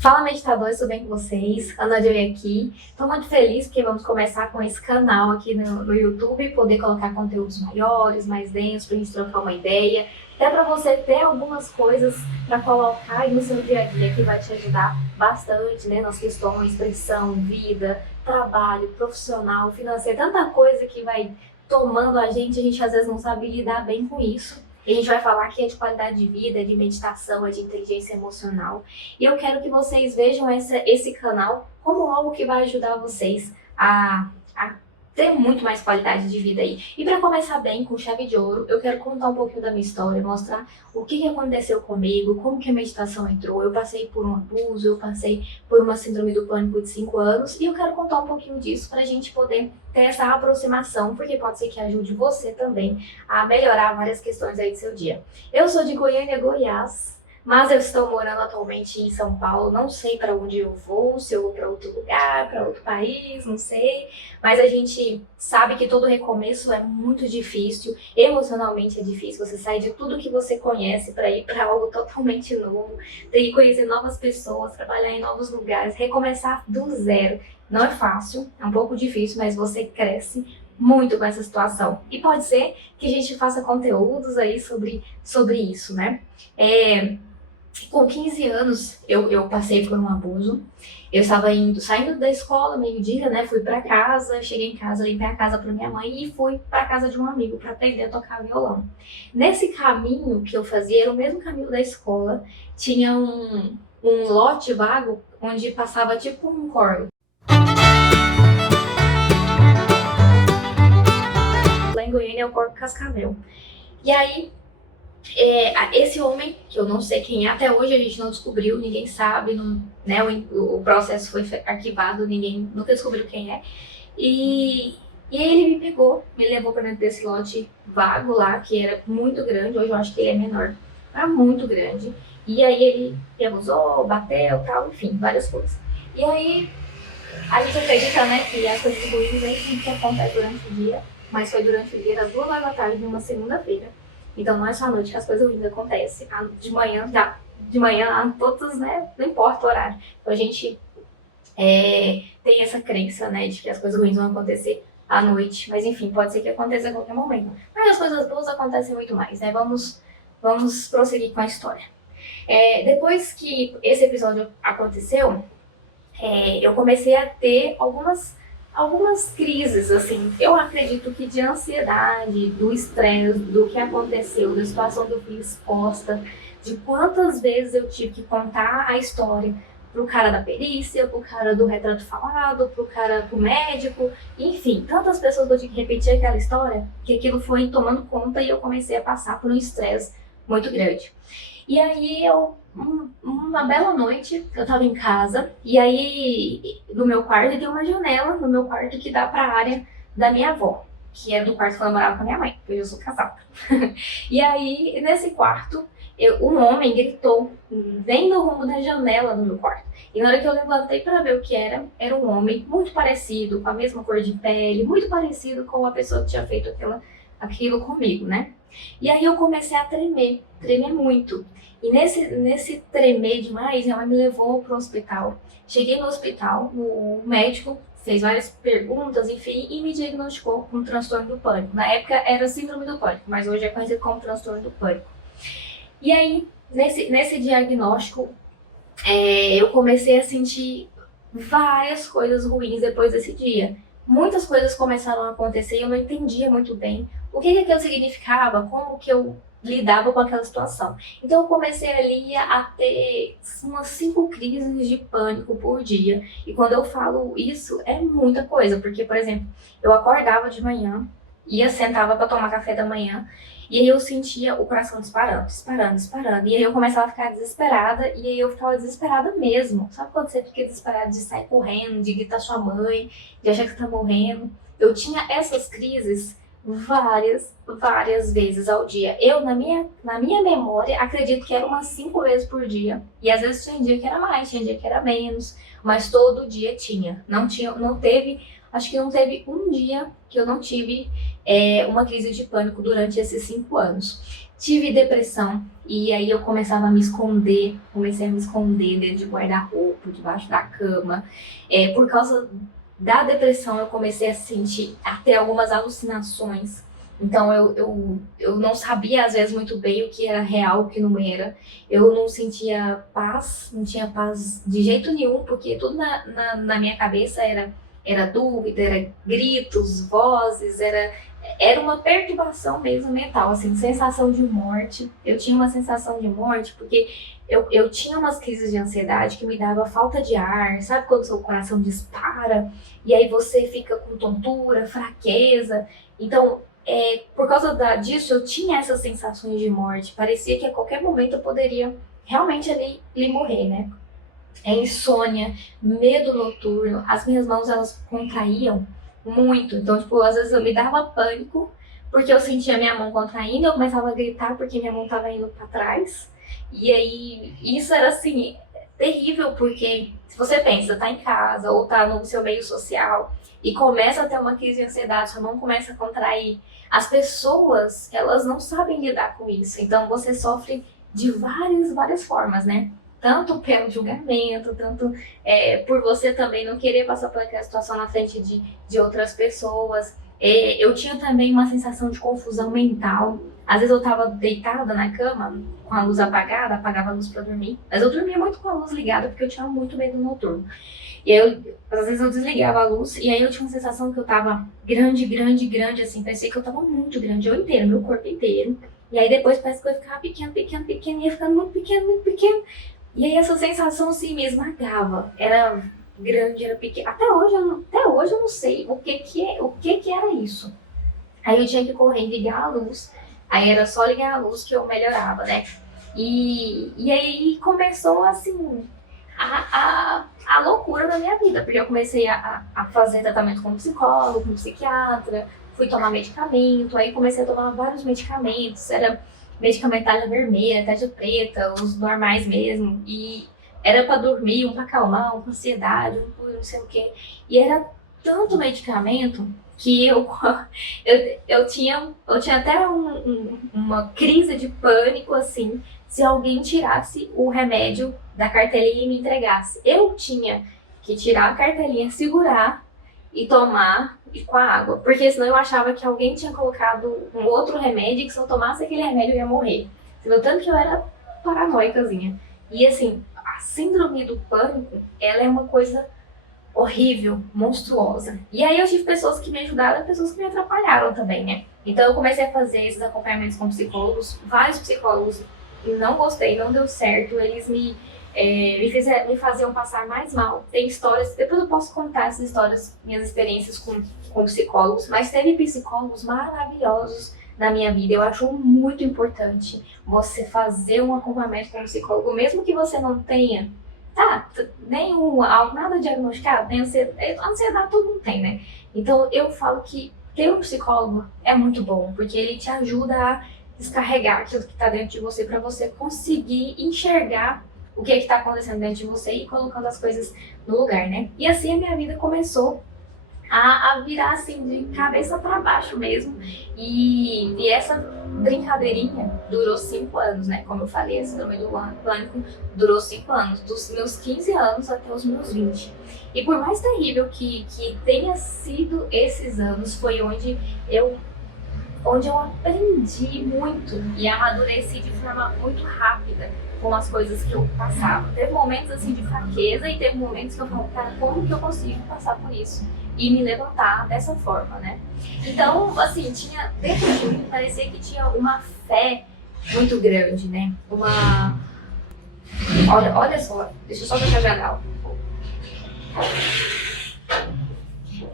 Fala, meditadores, tudo bem com vocês? Ana Joy aqui. Estou muito feliz porque vamos começar com esse canal aqui no YouTube, poder colocar conteúdos maiores, mais densos, para a gente trocar uma ideia, até para você ter algumas coisas para colocar aí no seu dia a dia que vai te ajudar bastante, né, nas questões, pressão, vida, trabalho, profissional, financeiro, tanta coisa que vai tomando a gente às vezes não sabe lidar bem com isso. E a gente vai falar que é de qualidade de vida, é de meditação, é de inteligência emocional. E eu quero que vocês vejam esse canal como algo que vai ajudar vocês a ter muito mais qualidade de vida aí. E para começar bem, com chave de ouro, eu quero contar um pouquinho da minha história, mostrar o que aconteceu comigo, como que a meditação entrou. Eu passei por um abuso, eu passei por uma síndrome do pânico de 5 anos, e eu quero contar um pouquinho disso para a gente poder ter essa aproximação, porque pode ser que ajude você também a melhorar várias questões aí do seu dia. Eu sou de Goiânia, Goiás, mas eu estou morando atualmente em São Paulo. Não sei para onde eu vou, se eu vou para outro lugar, para outro país, não sei. Mas a gente sabe que todo recomeço é muito difícil, emocionalmente é difícil. Você sai de tudo que você conhece para ir para algo totalmente novo, ter que conhecer novas pessoas, trabalhar em novos lugares, recomeçar do zero. Não é fácil, é um pouco difícil, mas você cresce muito com essa situação. E pode ser que a gente faça conteúdos aí sobre isso, né? Com 15 anos, eu passei por um abuso. Eu estava saindo da escola, meio-dia, né? Fui para casa, cheguei em casa, limpei a casa para minha mãe e fui para casa de um amigo para aprender a tocar violão. Nesse caminho que eu fazia, era o mesmo caminho da escola, tinha um lote vago onde passava tipo um córrego. Lá em Goiânia é o Córrego Cascavel. E aí, esse homem, que eu não sei quem é, até hoje a gente não descobriu, ninguém sabe, não, né, o processo foi arquivado, ninguém nunca descobriu quem é. E ele me pegou, me levou para dentro desse lote vago lá, que era muito grande. Hoje eu acho que ele é menor, era muito grande. E aí ele me abusou, bateu, tal, enfim, várias coisas. E aí a gente acredita, né, que as coisas ruins nem sempre acontecem durante o dia, mas foi durante o dia, às 2 horas da tarde, numa segunda-feira. Então não é só à noite que as coisas ruins acontecem, de manhã, todos, né, não importa o horário. Então a gente tem essa crença, né, de que as coisas ruins vão acontecer à noite, mas enfim, pode ser que aconteça a qualquer momento. Mas as coisas boas acontecem muito mais, né? Vamos prosseguir com a história. Depois que esse episódio aconteceu, eu comecei a ter algumas crises, assim. Eu acredito que de ansiedade, do estresse, do que aconteceu, da situação que eu fui exposta, de quantas vezes eu tive que contar a história pro cara da perícia, pro cara do retrato falado, pro médico, enfim, tantas pessoas que eu tive que repetir aquela história, que aquilo foi tomando conta e eu comecei a passar por um estresse muito grande. E aí uma bela noite, eu tava em casa, e aí no meu quarto tem uma janela no meu quarto que dá pra área da minha avó, que era do quarto que ela morava com a minha mãe, porque eu sou casada. E aí, nesse quarto, um homem gritou, bem no rumo da janela do meu quarto. E na hora que eu levantei pra ver o que era um homem muito parecido, com a mesma cor de pele, muito parecido com a pessoa que tinha feito aquilo comigo, né? E aí eu comecei a tremer muito. E nesse tremer demais, minha mãe me levou pro hospital. Cheguei no hospital, o médico fez várias perguntas, enfim, e me diagnosticou com transtorno do pânico. Na época era síndrome do pânico, mas hoje é conhecido como transtorno do pânico. E aí, nesse diagnóstico, eu comecei a sentir várias coisas ruins depois desse dia. Muitas coisas começaram a acontecer e eu não entendia muito bem o que aquilo significava, como que eu lidava com aquela situação. Então eu comecei ali a ter umas 5 crises de pânico por dia. E quando eu falo isso, é muita coisa, porque, por exemplo, eu acordava de manhã, sentava para tomar café da manhã, e aí eu sentia o coração disparando. E aí eu começava a ficar desesperada, e aí eu ficava desesperada mesmo. Sabe quando você fica desesperada de sair correndo, de gritar sua mãe, de achar que você tá morrendo? Eu tinha essas crises várias vezes ao dia. Eu, na minha memória, acredito que era umas 5 vezes por dia. E às vezes tinha dia que era mais, tinha dia que era menos, mas todo dia tinha. Não teve acho que não teve um dia que eu não tive uma crise de pânico durante esses 5 anos. Tive depressão e aí eu começava a me esconder, comecei a me esconder dentro de guarda-roupa, debaixo da cama. Por causa da depressão eu comecei a sentir até algumas alucinações. Então eu não sabia às vezes muito bem o que era real, o que não era. Eu não sentia paz, não tinha paz de jeito nenhum, porque tudo na minha cabeça era dúvida, era gritos, vozes, era uma perturbação mesmo mental, assim, sensação de morte. Eu tinha uma sensação de morte porque eu tinha umas crises de ansiedade que me dava falta de ar, sabe quando seu coração dispara e aí você fica com tontura, fraqueza. Então, por causa disso, eu tinha essas sensações de morte. Parecia que a qualquer momento eu poderia realmente ali morrer, né? Insônia, medo noturno, as minhas mãos elas contraíam muito, então tipo, às vezes eu me dava pânico porque eu sentia minha mão contraindo, eu começava a gritar porque minha mão estava indo para trás, e aí isso era assim, terrível, porque se você pensa, tá em casa ou tá no seu meio social e começa a ter uma crise de ansiedade, sua mão começa a contrair, as pessoas, elas não sabem lidar com isso, então você sofre de várias formas, né? Tanto pelo julgamento, tanto por você também não querer passar por aquela situação na frente de outras pessoas. Eu tinha também uma sensação de confusão mental. Às vezes eu estava deitada na cama, com a luz apagada, apagava a luz para dormir. Mas eu dormia muito com a luz ligada, porque eu tinha muito medo noturno. E aí, às vezes eu desligava a luz, e aí eu tinha uma sensação que eu estava grande, assim. Parecia que eu estava muito grande, eu inteiro, meu corpo inteiro. E aí depois parece que eu ficava pequeno, e ia ficando muito pequeno. E aí essa sensação assim me esmagava. Era grande, era pequeno. Até hoje eu não sei o que era isso. Aí eu tinha que correr e ligar a luz. Aí era só ligar a luz que eu melhorava, né? E aí começou assim a loucura da minha vida, porque eu comecei a fazer tratamento com psicólogo, com psiquiatra, fui tomar medicamento, aí comecei a tomar vários medicamentos, era medicamento tarja vermelha, tarja preta, os normais mesmo, e era pra dormir, um pra acalmar, um pra ansiedade, um pra não sei o quê. E era tanto medicamento que eu tinha até uma crise de pânico, assim, se alguém tirasse o remédio da cartelinha e me entregasse. Eu tinha que tirar a cartelinha, segurar e tomar com a água, porque senão eu achava que alguém tinha colocado um outro remédio e que se eu tomasse aquele remédio eu ia morrer. Você viu tanto que eu era paranoicazinha. E assim, a síndrome do pânico, ela é uma coisa horrível, monstruosa. E aí eu tive pessoas que me ajudaram e pessoas que me atrapalharam também, né? Então eu comecei a fazer esses acompanhamentos com psicólogos, vários psicólogos, e não gostei, não deu certo, eles me faziam passar mais mal. Tem histórias, depois eu posso contar essas histórias, minhas experiências com psicólogos, mas teve psicólogos maravilhosos na minha vida. Eu acho muito importante você fazer um acompanhamento com um psicólogo, mesmo que você não tenha nada diagnosticado, nem ansiedade todo mundo tem, né? Então eu falo que ter um psicólogo é muito bom, porque ele te ajuda a descarregar aquilo que está dentro de você para você conseguir enxergar o que está acontecendo dentro de você e colocando as coisas no lugar, né? E assim a minha vida começou a virar assim de cabeça para baixo mesmo. E essa brincadeirinha durou 5 anos, né? Como eu falei, a síndrome do pânico durou 5 anos, dos meus 15 anos até os meus 20. E por mais terrível que tenha sido esses anos, foi onde eu aprendi muito e amadureci de forma muito rápida com as coisas que eu passava. Teve momentos assim de fraqueza e teve momentos que eu falo, cara, como que eu consigo passar por isso? E me levantar dessa forma, né? Então, assim, tinha dentro de mim, parecia que tinha uma fé muito grande, né? Olha só, deixa eu só fechar a janela.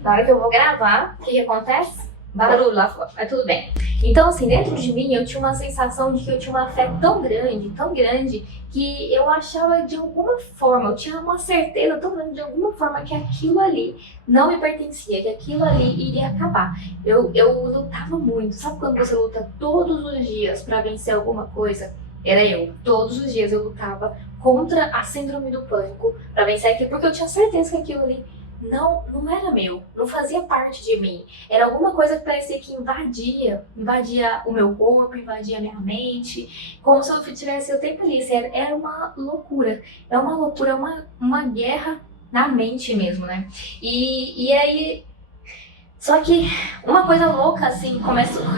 Na hora que eu vou gravar, o que acontece? Barulho lá fora, mas tudo bem. Então, assim, dentro de mim eu tinha uma sensação de que eu tinha uma fé tão grande, que eu achava de alguma forma, eu tinha uma certeza tão grande de alguma forma que aquilo ali não me pertencia, que aquilo ali iria acabar. Eu lutava muito. Sabe quando você luta todos os dias para vencer alguma coisa? Era eu. Todos os dias eu lutava contra a síndrome do pânico para vencer aquilo, porque eu tinha certeza que aquilo ali não era meu, não fazia parte de mim. Era alguma coisa que parecia que invadia o meu corpo, invadia a minha mente, como se eu tivesse o tempo ali. Era uma loucura. É uma loucura, uma guerra na mente mesmo, né? E aí só que uma coisa louca, assim,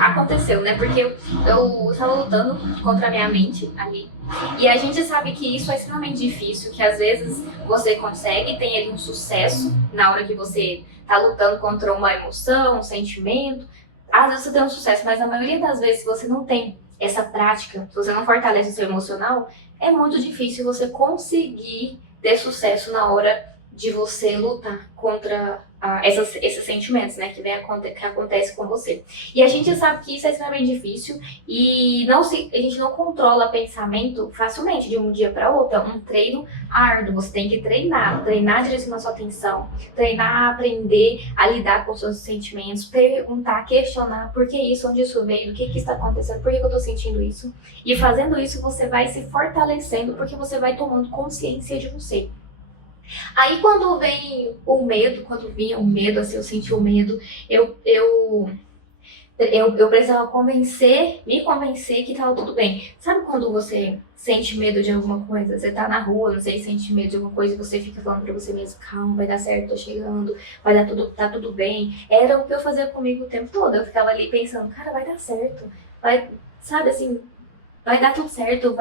aconteceu, né? Porque eu estava lutando contra a minha mente ali. E a gente sabe que isso é extremamente difícil, que às vezes você consegue, tem ali um sucesso na hora que você tá lutando contra uma emoção, um sentimento. Às vezes você tem um sucesso, mas na maioria das vezes, se você não tem essa prática, se você não fortalece o seu emocional, é muito difícil você conseguir ter sucesso na hora de você lutar contra esses sentimentos, né, que acontece com você. E a gente sabe que isso é extremamente difícil e a gente não controla pensamento facilmente de um dia para outro. É um treino árduo. Você tem que treinar a direcionar sua atenção, treinar a aprender a lidar com seus sentimentos, perguntar, questionar por que isso, onde isso veio, o que está acontecendo, por que eu estou sentindo isso. E fazendo isso, você vai se fortalecendo porque você vai tomando consciência de você. Aí quando vem o medo, quando vinha o medo, assim, eu senti o medo, eu precisava me convencer que tava tudo bem. Sabe quando você sente medo de alguma coisa? Você tá na rua, não sei, sente medo de alguma coisa e você fica falando pra você mesmo, calma, vai dar certo, tô chegando, tá tudo bem. Era o que eu fazia comigo o tempo todo. Eu ficava ali pensando, cara, vai dar certo, sabe assim, vai dar tudo certo,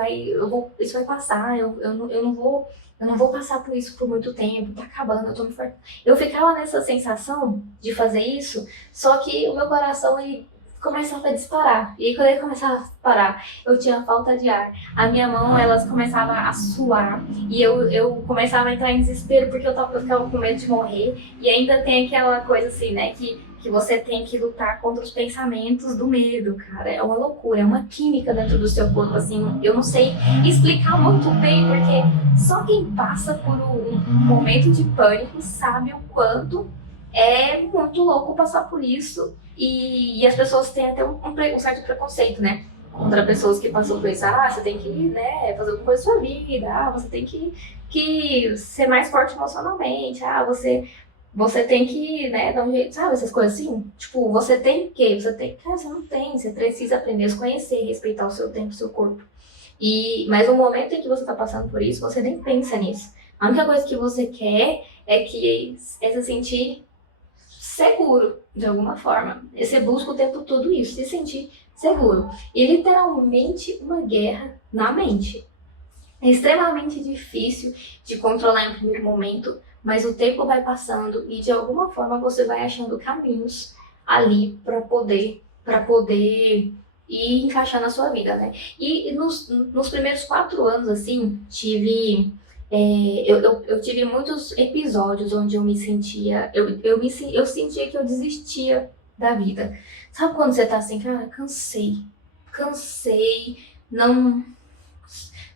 isso vai passar, eu não vou passar por isso por muito tempo, tá acabando, eu ficava nessa sensação de fazer isso, só que o meu coração, ele começava a disparar. E aí, quando ele começava a disparar, eu tinha falta de ar. A minha mão, elas começavam a suar. E eu começava a entrar em desespero, porque eu ficava com medo de morrer. E ainda tem aquela coisa assim, né, que você tem que lutar contra os pensamentos do medo, cara. É uma loucura, é uma química dentro do seu corpo, assim. Eu não sei explicar muito bem, porque só quem passa por um momento de pânico sabe o quanto é muito louco passar por isso. E as pessoas têm até um certo preconceito, né? Contra pessoas que passam por isso. Ah, você tem que, né, fazer alguma coisa na sua vida. Ah, você tem que ser mais forte emocionalmente. Ah, você tem que, né, dar um jeito, sabe? Essas coisas assim. Tipo, você tem que, cara, você não tem. Você precisa aprender a se conhecer, respeitar o seu tempo, o seu corpo. Mas no momento em que você tá passando por isso, você nem pensa nisso. A única coisa que você quer é se sentir seguro, de alguma forma. Você busca o tempo todo isso, se sentir seguro. E literalmente uma guerra na mente. É extremamente difícil de controlar em primeiro momento, mas o tempo vai passando e de alguma forma você vai achando caminhos ali para poder ir encaixar na sua vida, né? E nos primeiros 4 anos, assim, eu tive muitos episódios onde eu me sentia, eu sentia que eu desistia da vida. Sabe quando você tá assim, cara, cansei,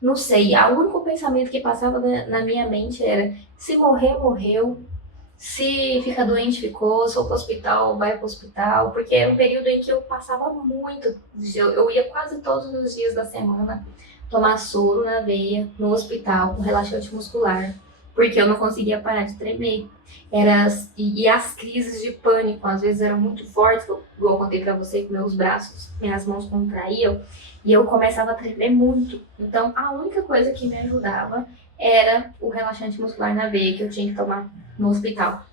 não sei. O único pensamento que passava na minha mente era, se morrer, morreu. Se fica doente, ficou. Se for pro hospital, vai pro hospital. Porque era um período em que eu passava muito. Eu ia quase todos os dias da semana tomar soro na veia, no hospital, com relaxante muscular, porque eu não conseguia parar de tremer. E as crises de pânico, às vezes, eram muito fortes, igual eu contei pra você, que meus braços, minhas mãos contraíam, e eu começava a tremer muito. Então, a única coisa que me ajudava era o relaxante muscular na veia, que eu tinha que tomar no hospital.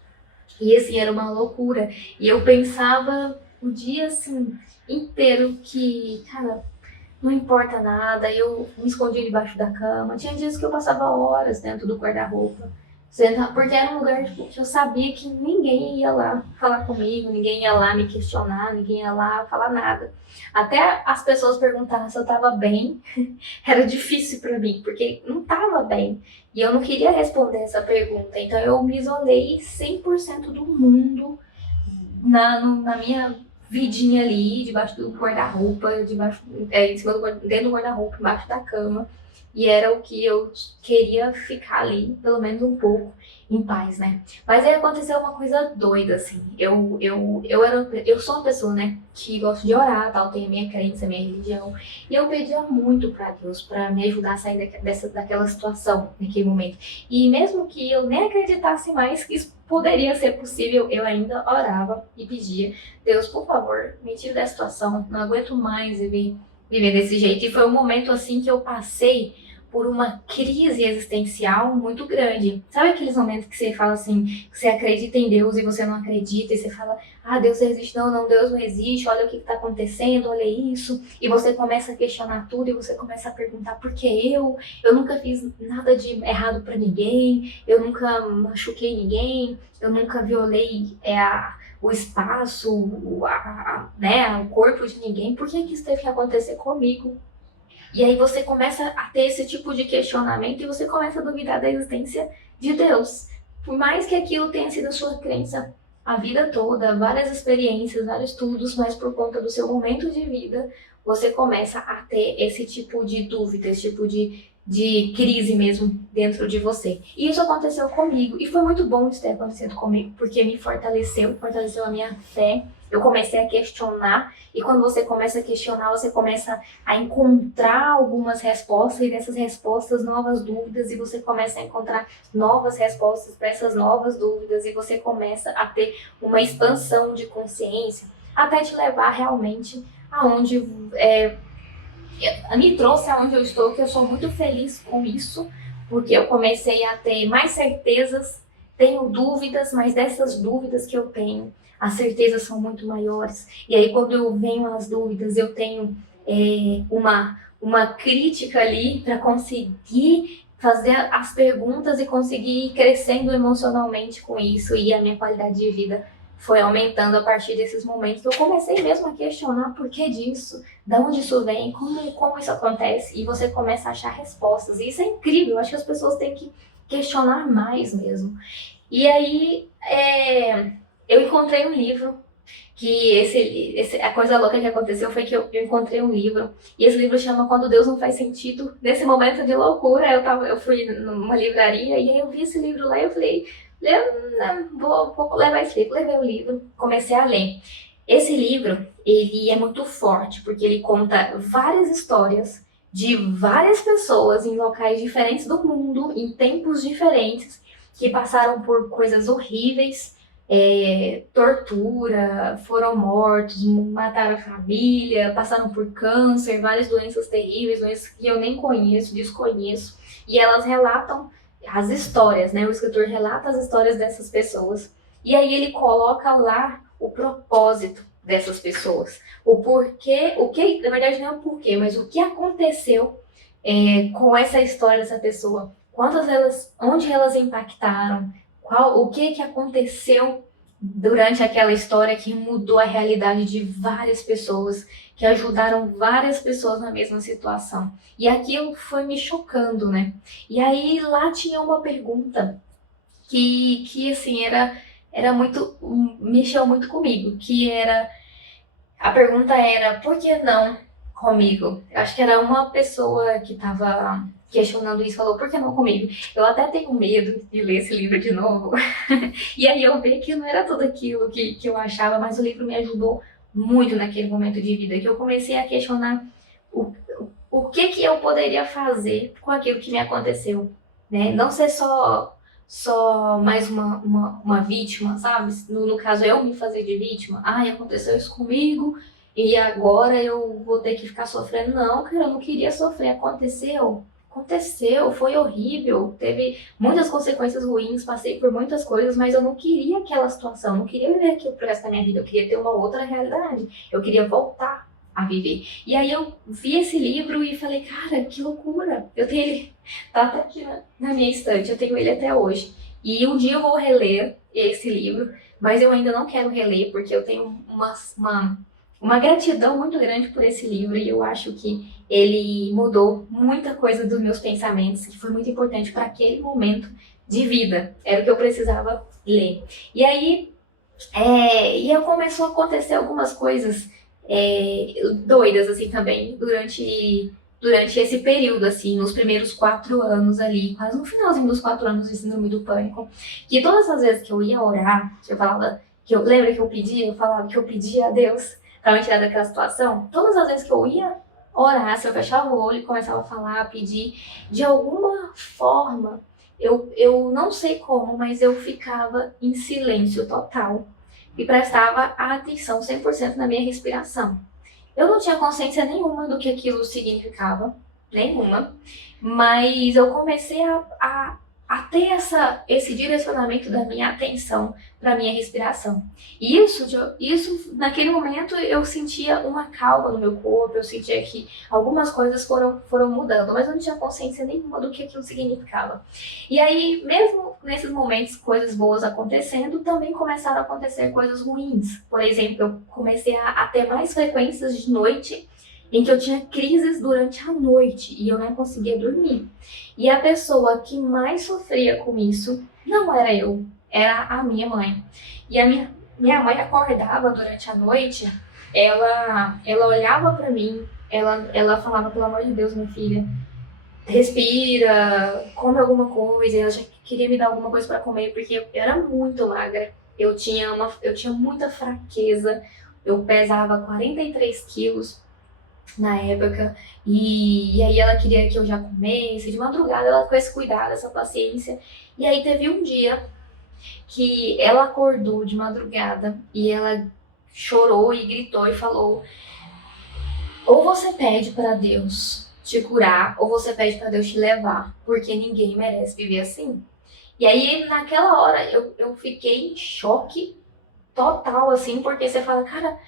E assim, era uma loucura. E eu pensava o dia, assim, inteiro que, cara, não importa nada, eu me escondia debaixo da cama. Tinha dias que eu passava horas dentro do guarda-roupa, porque era um lugar que eu sabia que ninguém ia lá falar comigo, ninguém ia lá me questionar, ninguém ia lá falar nada. Até as pessoas perguntavam se eu tava bem, era difícil pra mim, porque não tava bem. E eu não queria responder essa pergunta, então eu me isolei 100% do mundo na minha vidinha ali, debaixo do guarda-roupa, dentro do guarda-roupa, embaixo da cama. e era o que eu queria ficar ali, pelo menos um pouco, em paz, né? Mas aí aconteceu uma coisa doida, assim. Eu sou uma pessoa, né, que gosto de orar, tal, tenho a minha crença, a minha religião. E eu pedia muito pra Deus, pra me ajudar a sair daquela situação, naquele momento. E mesmo que eu nem acreditasse mais que isso poderia ser possível, eu ainda orava e pedia: Deus, por favor, me tire dessa situação, não aguento mais viver desse jeito. E foi um momento, assim, que eu passei por uma crise existencial muito grande. Sabe aqueles momentos que você fala assim, que você acredita em Deus e você não acredita, e você fala: ah, Deus existe, não, Deus não existe, olha o que está acontecendo, olha isso, e você começa a questionar tudo, e você começa a perguntar: por que eu nunca fiz nada de errado para ninguém, eu nunca machuquei ninguém, eu nunca violei o espaço, né, o corpo de ninguém, por que isso teve que acontecer comigo? E aí você começa a ter esse tipo de questionamento e você começa a duvidar da existência de Deus. Por mais que aquilo tenha sido a sua crença a vida toda, várias experiências, vários estudos, mas por conta do seu momento de vida, você começa a ter esse tipo de dúvida, esse tipo de crise mesmo dentro de você. E isso aconteceu comigo, e foi muito bom isso ter acontecido comigo, porque me fortaleceu a minha fé. Eu comecei a questionar, e quando você começa a questionar, você começa a encontrar algumas respostas, e dessas respostas, novas dúvidas, e você começa a encontrar novas respostas para essas novas dúvidas, e você começa a ter uma expansão de consciência, até te levar realmente aonde me trouxe aonde eu estou, que eu sou muito feliz com isso, porque eu comecei a ter mais certezas, tenho dúvidas, mas dessas dúvidas que eu tenho, as certezas são muito maiores. E aí, quando eu venho as dúvidas, eu tenho uma crítica ali para conseguir fazer as perguntas e conseguir ir crescendo emocionalmente com isso, e a minha qualidade de vida foi aumentando a partir desses momentos que eu comecei mesmo a questionar por que disso, de onde isso vem, como isso acontece, e você começa a achar respostas. E isso é incrível, eu acho que as pessoas têm que questionar mais mesmo. E aí, eu encontrei um livro, que a coisa louca que aconteceu foi que eu encontrei um livro, e esse livro chama Quando Deus Não Faz Sentido. Nesse momento de loucura, eu fui numa livraria, e aí eu vi esse livro lá, e eu falei: vou levar esse livro. Levei o livro, comecei a ler. Esse livro, ele é muito forte, porque ele conta várias histórias de várias pessoas em locais diferentes do mundo, em tempos diferentes, que passaram por coisas horríveis, tortura, foram mortos, mataram a família, passaram por câncer, várias doenças terríveis, doenças que eu nem conheço, desconheço, e elas relatam as histórias, né? O escritor relata as histórias dessas pessoas, e aí ele coloca lá o propósito dessas pessoas, o porquê, na verdade não é o porquê, mas o que aconteceu com essa história dessa pessoa, onde elas impactaram, o que aconteceu durante aquela história que mudou a realidade de várias pessoas, que ajudaram várias pessoas na mesma situação. E aquilo foi me chocando, né? E aí lá tinha uma pergunta que assim, era muito, mexeu muito comigo, a pergunta era: por que não comigo? Eu acho que era uma pessoa que estava questionando isso, falou: por que não comigo? Eu até tenho medo de ler esse livro de novo. E aí eu vi que não era tudo aquilo que eu achava, mas o livro me ajudou muito naquele momento de vida, que eu comecei a questionar o que eu poderia fazer com aquilo que me aconteceu, né? Não ser só mais uma vítima, sabe? No caso, eu me fazer de vítima. Ai, aconteceu isso comigo e agora eu vou ter que ficar sofrendo. Não, cara, eu não queria sofrer. Aconteceu, foi horrível, teve muitas consequências ruins, passei por muitas coisas, mas eu não queria aquela situação, não queria viver aquilo pro resto da minha vida, eu queria ter uma outra realidade, eu queria voltar a viver. E aí eu vi esse livro e falei: cara, que loucura, eu tenho ele, tá até aqui na minha estante, eu tenho ele até hoje. E um dia eu vou reler esse livro, mas eu ainda não quero reler, porque eu tenho uma gratidão muito grande por esse livro, e eu acho que ele mudou muita coisa dos meus pensamentos, que foi muito importante para aquele momento de vida. Era o que eu precisava ler. E aí, começou a acontecer algumas coisas doidas, assim, também, durante durante esse período, assim, nos primeiros 4 anos ali, quase no finalzinho dos 4 anos de síndrome do pânico, que todas as vezes que eu ia orar, que eu falava, lembra que eu pedia, eu falava que eu pedia a Deus pra me tirar daquela situação, todas as vezes que eu ia orar, se eu fechava o olho e começava a falar, a pedir, de alguma forma, eu não sei como, mas eu ficava em silêncio total e prestava atenção 100% na minha respiração. Eu não tinha consciência nenhuma do que aquilo significava, nenhuma, mas eu comecei a ter esse direcionamento da minha atenção para minha respiração. E isso, naquele momento, eu sentia uma calma no meu corpo, eu sentia que algumas coisas foram mudando, mas eu não tinha consciência nenhuma do que aquilo significava. E aí, mesmo nesses momentos, coisas boas acontecendo, também começaram a acontecer coisas ruins. Por exemplo, eu comecei a ter mais frequências de noite em que eu tinha crises durante a noite e eu não conseguia dormir. E a pessoa que mais sofria com isso não era eu, era a minha mãe. E a minha mãe acordava durante a noite, ela olhava pra mim, ela falava, pelo amor de Deus, minha filha, respira, come alguma coisa. E ela já queria me dar alguma coisa pra comer, porque eu era muito magra. Eu tinha muita fraqueza, eu pesava 43 quilos na época, e aí ela queria que eu já comesse, de madrugada, ela com esse cuidado, essa paciência. E aí teve um dia que ela acordou de madrugada e ela chorou e gritou e falou: ou você pede para Deus te curar, ou você pede para Deus te levar, porque ninguém merece viver assim. E aí naquela hora eu fiquei em choque total, assim, porque você fala, cara,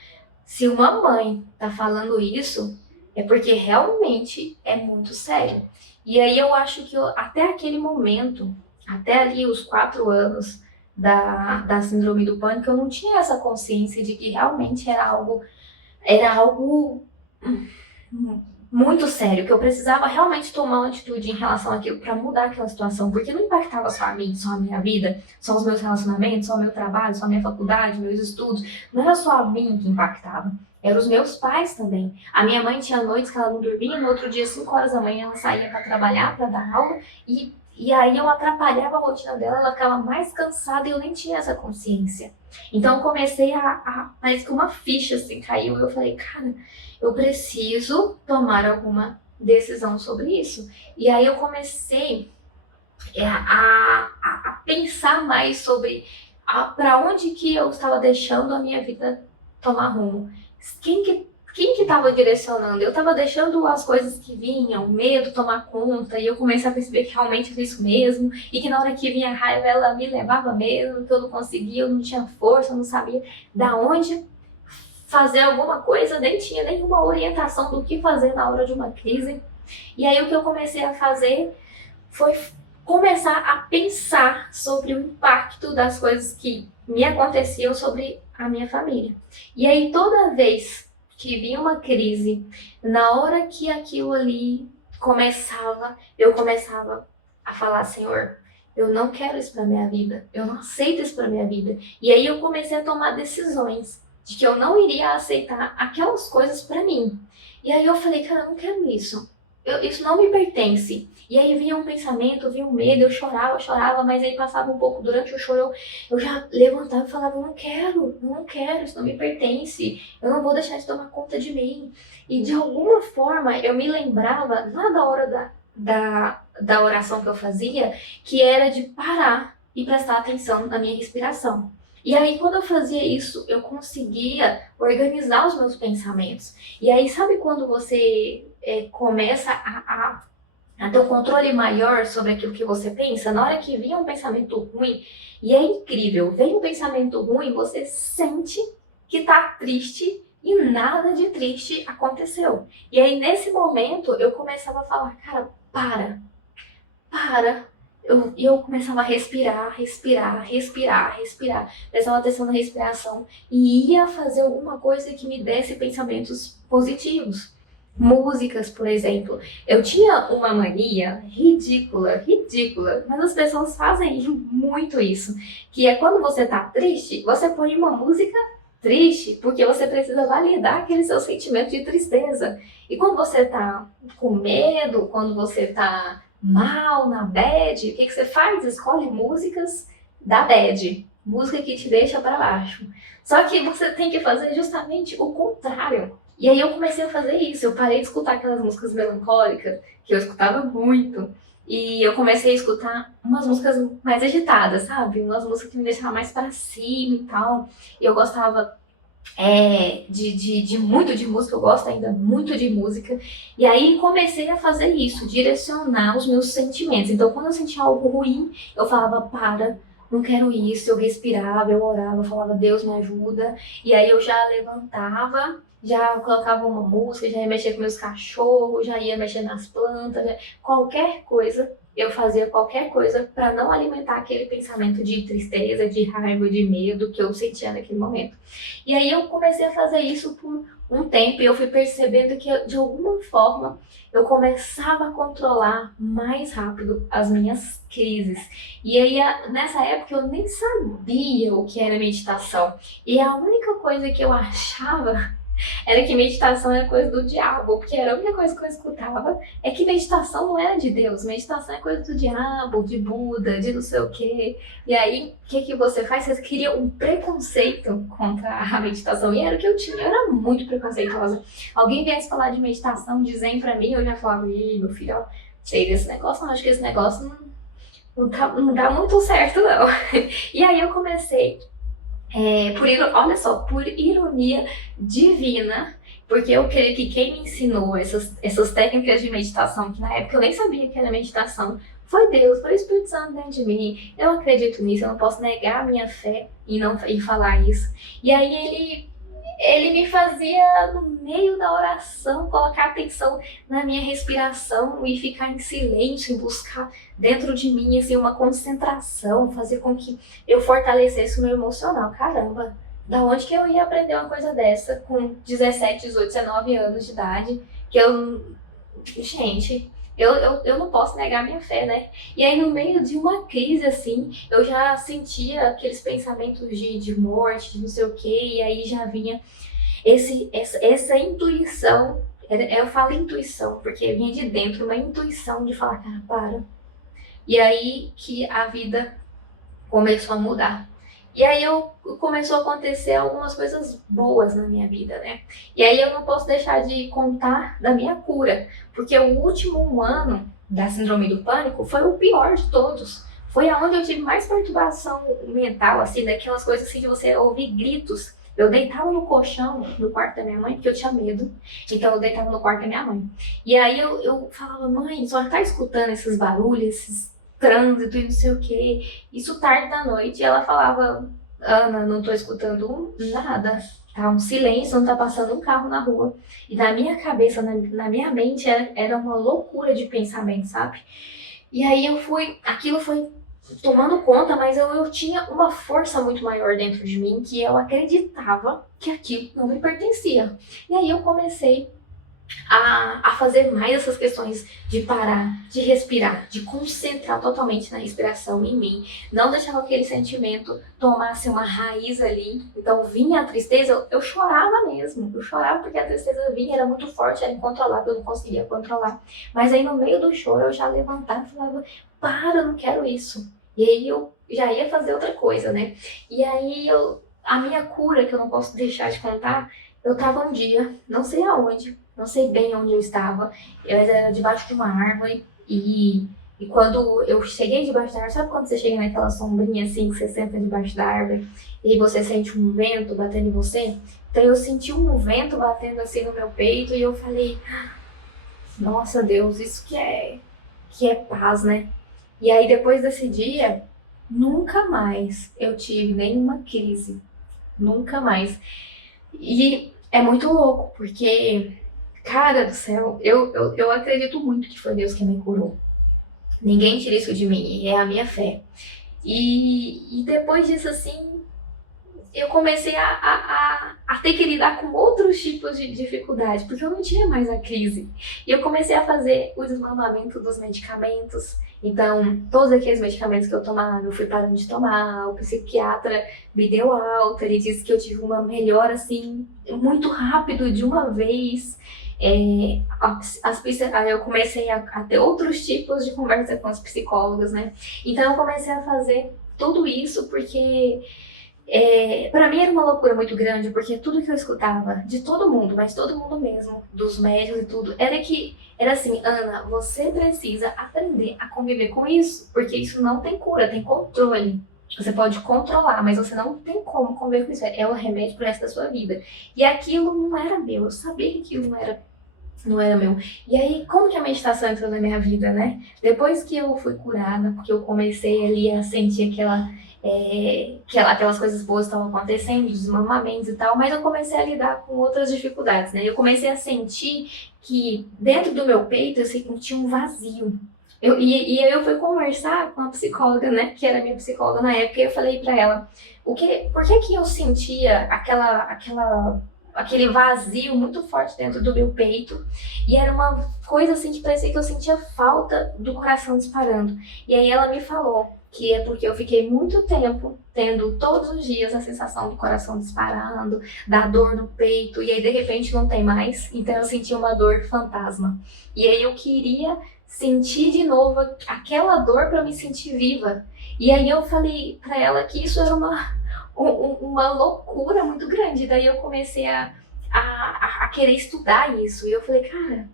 se uma mãe tá falando isso, é porque realmente é muito sério. E aí eu acho que até aquele momento, até ali os 4 anos da síndrome do pânico, eu não tinha essa consciência de que realmente era algo muito sério, que eu precisava realmente tomar uma atitude em relação àquilo para mudar aquela situação, porque não impactava só a mim, só a minha vida, só os meus relacionamentos, só o meu trabalho, só a minha faculdade, meus estudos. Não era só a mim que impactava, eram os meus pais também. A minha mãe tinha noites que ela não dormia, no outro dia, 5 horas da manhã, ela saía para trabalhar, para dar aula, e aí eu atrapalhava a rotina dela, ela ficava mais cansada e eu nem tinha essa consciência. Então eu comecei parece que uma ficha assim caiu, e eu falei, cara, eu preciso tomar alguma decisão sobre isso. E aí eu comecei a pensar mais sobre para onde que eu estava deixando a minha vida tomar rumo. Quem que estava direcionando? Eu estava deixando as coisas que vinham, o medo tomar conta, e eu comecei a perceber que realmente era isso mesmo, e que na hora que vinha a raiva ela me levava mesmo, que eu não conseguia, eu não tinha força, eu não sabia da onde fazer alguma coisa, nem tinha nenhuma orientação do que fazer na hora de uma crise. E aí o que eu comecei a fazer foi começar a pensar sobre o impacto das coisas que me aconteciam sobre a minha família. E aí toda vez que vinha uma crise, na hora que aquilo ali começava, eu começava a falar, Senhor, eu não quero isso pra minha vida, eu não aceito isso pra minha vida. E aí eu comecei a tomar decisões de que eu não iria aceitar aquelas coisas pra mim. E aí eu falei, cara, eu não quero isso. Isso não me pertence. E aí vinha um pensamento, vinha um medo, eu chorava, mas aí passava um pouco, durante o choro eu já levantava e falava, eu não quero, isso não me pertence, eu não vou deixar isso tomar conta de mim. E de alguma forma eu me lembrava, lá da hora da oração que eu fazia, que era de parar e prestar atenção na minha respiração. E aí, quando eu fazia isso, eu conseguia organizar os meus pensamentos. E aí, sabe quando você começa a ter um controle maior sobre aquilo que você pensa? Na hora que vinha um pensamento ruim, e é incrível, vem um pensamento ruim, você sente que tá triste e nada de triste aconteceu. E aí, nesse momento, eu começava a falar, cara, para. Eu começava a respirar, prestava atenção na respiração e ia fazer alguma coisa que me desse pensamentos positivos. Músicas, por exemplo. Eu tinha uma mania ridícula, mas as pessoas fazem muito isso, que é quando você tá triste, você põe uma música triste porque você precisa validar aquele seu sentimento de tristeza. E quando você tá com medo, quando você tá mal, na bad, o que você faz? Escolhe músicas da bad, música que te deixa pra baixo. Só que você tem que fazer justamente o contrário. E aí eu comecei a fazer isso, eu parei de escutar aquelas músicas melancólicas, que eu escutava muito, e eu comecei a escutar umas músicas mais agitadas, sabe? Umas músicas que me deixavam mais pra cima e tal. Eu gostava muito de música, eu gosto ainda muito de música. E aí comecei a fazer isso, direcionar os meus sentimentos. Então quando eu sentia algo ruim, eu falava, para, não quero isso. Eu respirava, eu orava, eu falava, Deus me ajuda. E aí eu já levantava, já colocava uma música, já ia mexer com meus cachorros, já ia mexer nas plantas, qualquer coisa. Eu fazia qualquer coisa para não alimentar aquele pensamento de tristeza, de raiva, de medo que eu sentia naquele momento. E aí eu comecei a fazer isso por um tempo e eu fui percebendo que de alguma forma eu começava a controlar mais rápido as minhas crises. E aí nessa época eu nem sabia o que era meditação. E a única coisa que eu achava era que meditação era coisa do diabo, porque era a única coisa que eu escutava, é que meditação não era de Deus, meditação é coisa do diabo, de Buda, de não sei o quê. E aí, o que você faz? Você cria um preconceito contra a meditação, e era o que eu tinha, eu era muito preconceituosa. Alguém viesse falar de meditação, dizendo pra mim, eu já falava, ih, meu filho, ó, sei desse negócio, não, acho que esse negócio não dá muito certo, não. E aí eu comecei olha só, por ironia divina, porque eu creio que quem me ensinou essas técnicas de meditação, que na época eu nem sabia que era meditação, foi Deus, foi o Espírito Santo dentro de mim. Eu acredito nisso, eu não posso negar a minha fé e falar isso. E aí ele me fazia, no meio da oração, colocar atenção na minha respiração e ficar em silêncio, e buscar dentro de mim assim, uma concentração, fazer com que eu fortalecesse o meu emocional. Caramba, da onde que eu ia aprender uma coisa dessa com 17, 18, 19 anos de idade? Que eu... Gente... Eu não posso negar minha fé, né? E aí, no meio de uma crise, assim, eu já sentia aqueles pensamentos de morte, de não sei o quê, e aí já vinha essa intuição, eu falo intuição, porque vinha de dentro, uma intuição de falar, cara, para. E aí que a vida começou a mudar. E aí começou a acontecer algumas coisas boas na minha vida, né? E aí eu não posso deixar de contar da minha cura, porque o último ano da síndrome do pânico foi o pior de todos. Foi aonde eu tive mais perturbação mental, assim, daquelas coisas assim de você ouvir gritos. Eu deitava no colchão, no quarto da minha mãe, porque eu tinha medo. Então eu deitava no quarto da minha mãe. E aí eu falava, mãe, só tá escutando esses barulhos, esses trânsito e não sei o que, isso tarde da noite, e ela falava, Ana, não tô escutando nada, tá um silêncio, não tá passando um carro na rua. E na minha cabeça, na minha mente, era uma loucura de pensamento, sabe? E aí aquilo foi tomando conta, mas eu tinha uma força muito maior dentro de mim, que eu acreditava que aquilo não me pertencia. E aí eu comecei a fazer mais essas questões de parar, de respirar, de concentrar totalmente na respiração em mim, não deixar que aquele sentimento tomasse uma raiz ali. Então vinha a tristeza, eu chorava mesmo, eu chorava porque a tristeza vinha, era muito forte, era incontrolável, eu não conseguia controlar. Mas aí no meio do choro eu já levantava e falava, para, eu não quero isso. E aí eu já ia fazer outra coisa, né? E aí a minha cura, que eu não posso deixar de contar, eu tava um dia, não sei aonde, não sei bem onde eu estava, eu era debaixo de uma árvore e quando eu cheguei debaixo da árvore, sabe quando você chega naquela sombrinha assim, que você senta debaixo da árvore e você sente um vento batendo em você? Então eu senti um vento batendo assim no meu peito e eu falei, nossa Deus, isso que é paz, né? E aí depois desse dia, nunca mais eu tive nenhuma crise, nunca mais. E é muito louco, porque, cara do céu, eu acredito muito que foi Deus que me curou. Ninguém tira isso de mim, é a minha fé. E depois disso, assim, eu comecei a ter que lidar com outros tipos de dificuldade, porque eu não tinha mais a crise. E eu comecei a fazer o desmamamento dos medicamentos, Então, todos aqueles medicamentos que eu tomava, eu fui parando de tomar, o psiquiatra me deu alta, ele disse que eu tive uma melhora, assim, muito rápido, de uma vez. Aí eu comecei a ter outros tipos de conversa com as psicólogas, né? Então, eu comecei a fazer tudo isso porque para mim era uma loucura muito grande, porque tudo que eu escutava de todo mundo, mas todo mundo mesmo, dos médicos e tudo, era assim, Ana, você precisa aprender a conviver com isso, porque isso não tem cura, tem controle. Você pode controlar, mas você não tem como conviver com isso. É o remédio pro resto da sua vida. E aquilo não era meu, eu sabia que aquilo não era meu. E aí, como que a meditação entrou na minha vida, né? Depois que eu fui curada, porque eu comecei ali a sentir aquelas coisas boas estavam acontecendo, desmamamentos e tal, mas eu comecei a lidar com outras dificuldades, né? Eu comecei a sentir que dentro do meu peito eu sentia um vazio. E aí eu fui conversar com a psicóloga, né, que era minha psicóloga na época, e eu falei pra ela, por que eu sentia aquele vazio muito forte dentro do meu peito, e era uma coisa assim que parecia que eu sentia falta do coração disparando. E aí ela me falou que é porque eu fiquei muito tempo tendo todos os dias a sensação do coração disparando, da dor no peito, e aí de repente não tem mais, então eu senti uma dor fantasma. E aí eu queria sentir de novo aquela dor para me sentir viva. E aí eu falei para ela que isso era uma loucura muito grande. Daí eu comecei a querer estudar isso. E eu falei, cara,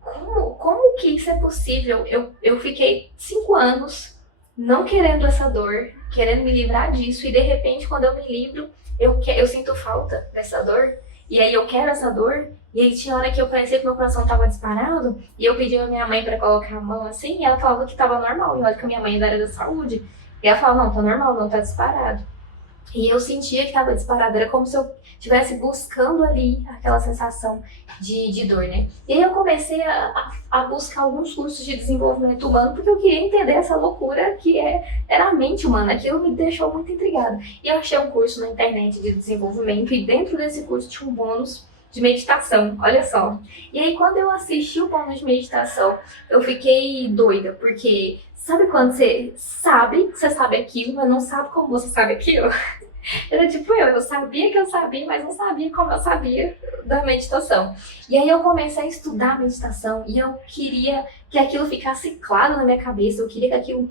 como que isso é possível? Eu fiquei 5 anos não querendo essa dor, querendo me livrar disso. E de repente, quando eu me livro, eu sinto falta dessa dor. E aí eu quero essa dor. E aí tinha hora que eu parecia que meu coração tava disparado. E eu pedi a minha mãe pra colocar a mão assim. E ela falava que tava normal. E olha que a minha mãe é da área da saúde. E ela falava, não, tá normal, não tá disparado. E eu sentia que estava disparado, era como se eu estivesse buscando ali aquela sensação de dor, né? E aí eu comecei a buscar alguns cursos de desenvolvimento humano, porque eu queria entender essa loucura que era a mente humana, aquilo me deixou muito intrigada. E eu achei um curso na internet de desenvolvimento, e dentro desse curso tinha um bônus de meditação, olha só. E aí quando eu assisti o bônus de meditação, eu fiquei doida, porque sabe quando você sabe que você sabe aquilo, mas não sabe como você sabe aquilo? Era tipo eu sabia que eu sabia, mas não sabia como eu sabia da meditação. E aí eu comecei a estudar meditação e eu queria que aquilo ficasse claro na minha cabeça, eu queria que aquilo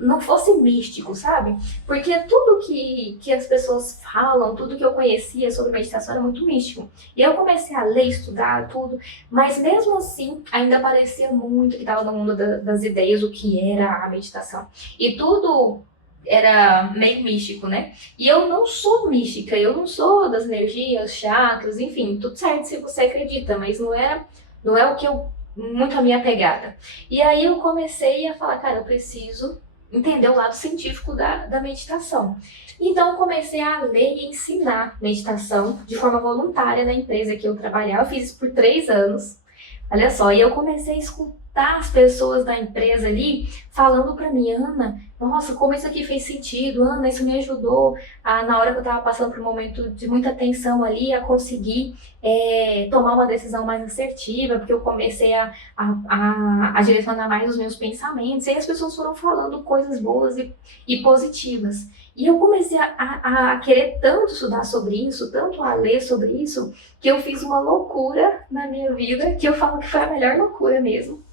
não fosse místico, sabe? Porque tudo que as pessoas falam, tudo que eu conhecia sobre meditação era muito místico. E eu comecei a ler, estudar tudo, mas mesmo assim ainda parecia muito que estava no mundo das ideias o que era a meditação. E tudo era meio místico, né? E eu não sou mística, eu não sou das energias, chakras, enfim, tudo certo se você acredita, mas não é o que muito a minha pegada. E aí eu comecei a falar, cara, eu preciso entender o lado científico da meditação. Então eu comecei a ler e ensinar meditação de forma voluntária na empresa que eu trabalhava. Eu fiz isso por 3 anos. Olha só, e eu comecei a escutar as pessoas da empresa ali falando pra mim, Ana, nossa, como isso aqui fez sentido, Ana, isso me ajudou na hora que eu tava passando por um momento de muita tensão ali, a conseguir tomar uma decisão mais assertiva, porque eu comecei a direcionar mais os meus pensamentos, e aí as pessoas foram falando coisas boas e positivas. E eu comecei a querer tanto estudar sobre isso, tanto a ler sobre isso, que eu fiz uma loucura na minha vida, que eu falo que foi a melhor loucura mesmo,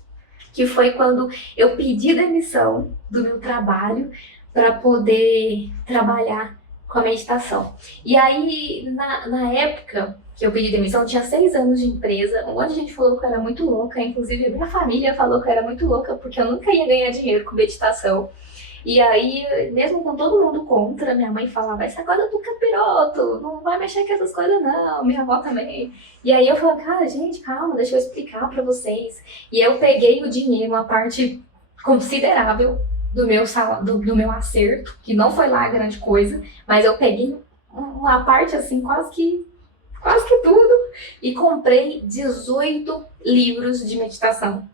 que foi quando eu pedi demissão do meu trabalho para poder trabalhar com a meditação. E aí, na época que eu pedi demissão, eu tinha 6 anos de empresa, um monte de gente falou que eu era muito louca, inclusive a minha família falou que eu era muito louca, porque eu nunca ia ganhar dinheiro com meditação. E aí, mesmo com todo mundo contra, minha mãe falava, essa coisa do capiroto, não vai mexer com essas coisas não, minha avó também. E aí eu falava, cara, gente, calma, deixa eu explicar pra vocês. E eu peguei o dinheiro, uma parte considerável do meu acerto, que não foi lá grande coisa, mas eu peguei uma parte assim, quase que tudo, e comprei 18 livros de meditação.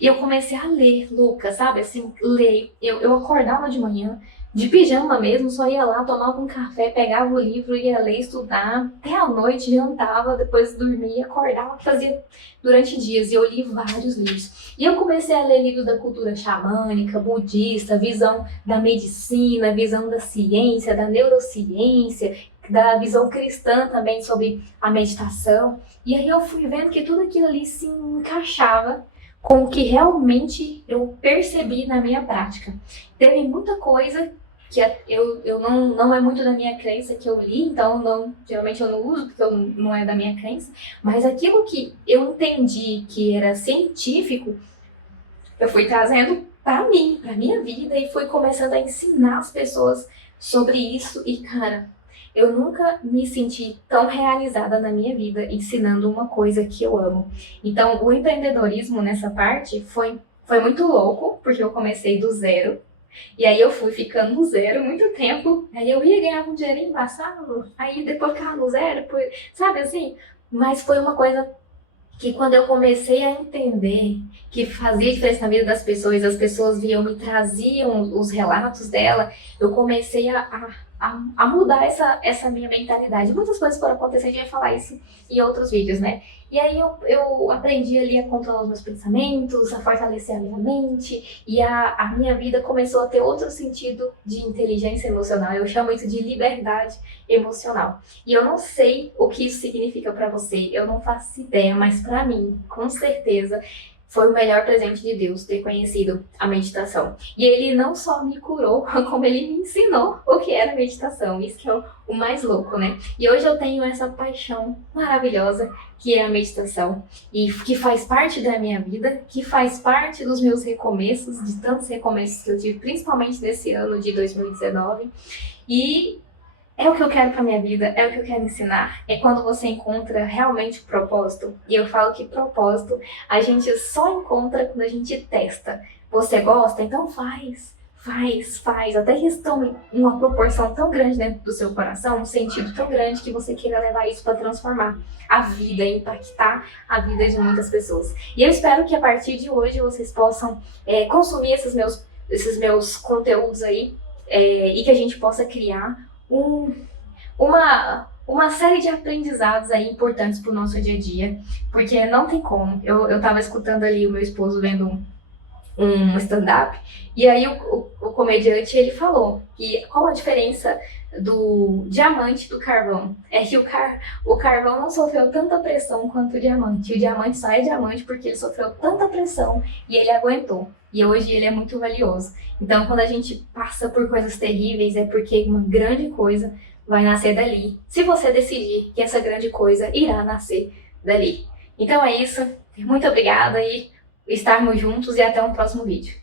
E eu comecei a ler, louca, sabe? Assim, ler. Eu acordava de manhã, de pijama mesmo, só ia lá, tomava um café, pegava o livro, ia ler, estudar, até a noite, jantava, depois dormia, acordava, fazia durante dias. E eu li vários livros. E eu comecei a ler livros da cultura xamânica, budista, visão da medicina, visão da ciência, da neurociência, da visão cristã também sobre a meditação. E aí eu fui vendo que tudo aquilo ali se encaixava com o que realmente eu percebi na minha prática. Teve muita coisa que eu não é muito da minha crença que eu li, então geralmente eu não uso porque não é da minha crença, mas aquilo que eu entendi que era científico, eu fui trazendo para mim, para minha vida e fui começando a ensinar as pessoas sobre isso e cara, eu nunca me senti tão realizada na minha vida ensinando uma coisa que eu amo. Então, o empreendedorismo nessa parte foi muito louco, porque eu comecei do zero. E aí eu fui ficando no zero muito tempo. Aí eu ia ganhar um dinheirinho, passava. Aí depois ficava no zero, sabe assim? Mas foi uma coisa que quando eu comecei a entender que fazia diferença na vida das pessoas, as pessoas vinham, me traziam os relatos dela, eu comecei a mudar essa minha mentalidade. Muitas coisas foram acontecendo, a gente vai falar isso em outros vídeos, né? E aí eu aprendi ali a controlar os meus pensamentos, a fortalecer a minha mente, e a minha vida começou a ter outro sentido de inteligência emocional. Eu chamo isso de liberdade emocional. E eu não sei o que isso significa para você, eu não faço ideia, mas para mim, com certeza, foi o melhor presente de Deus ter conhecido a meditação. E ele não só me curou, como ele me ensinou o que era meditação. Isso que é o mais louco, né? E hoje eu tenho essa paixão maravilhosa que é a meditação e que faz parte da minha vida, que faz parte dos meus recomeços, de tantos recomeços que eu tive, principalmente nesse ano de 2019. E é o que eu quero pra minha vida, é o que eu quero ensinar. É quando você encontra realmente o propósito. E eu falo que propósito a gente só encontra quando a gente testa. Você gosta? Então faz. Faz. Até que isso tome uma proporção tão grande dentro do seu coração, um sentido tão grande que você queira levar isso para transformar a vida, impactar a vida de muitas pessoas. E eu espero que a partir de hoje vocês possam consumir esses meus conteúdos aí e que a gente possa criar uma série de aprendizados aí importantes pro nosso dia a dia, porque não tem como. Eu tava escutando ali o meu esposo vendo um stand-up, e aí o comediante, ele falou que qual a diferença do diamante do carvão? É que o carvão não sofreu tanta pressão quanto o diamante só é diamante porque ele sofreu tanta pressão e ele aguentou, e hoje ele é muito valioso. Então quando a gente passa por coisas terríveis é porque uma grande coisa vai nascer dali, se você decidir que essa grande coisa irá nascer dali. Então é isso, muito obrigada e estarmos juntos e até um próximo vídeo.